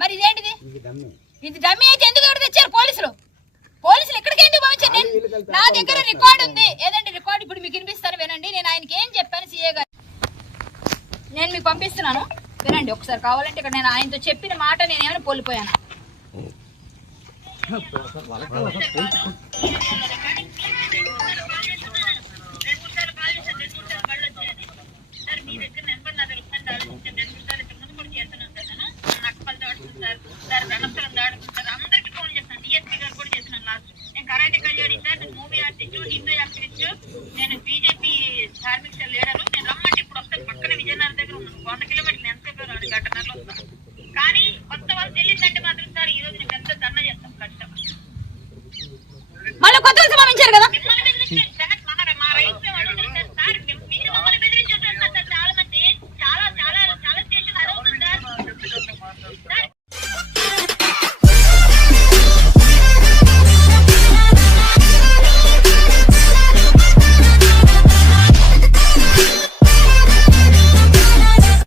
మరి ఇదేంటిది? ఇది డమ్మీ అయితే ఎందుకు ఎవరు తెచ్చారు పోలీసులు? పోలీసులు ఎక్కడికి ఎందుకు పంపించారు? నా దగ్గర రికార్డు ఉంది. ఏదంటే రికార్డు ఇప్పుడు మీకు వినిపిస్తాను వినండి. నేను ఆయనకి ఏం చెప్పాను సీఏ గారు, నేను మీకు పంపిస్తున్నాను వినండి ఒకసారి. కావాలంటే ఇక్కడ నేను ఆయనతో చెప్పిన మాట నేను ఏమైనా పోలిపోయాను.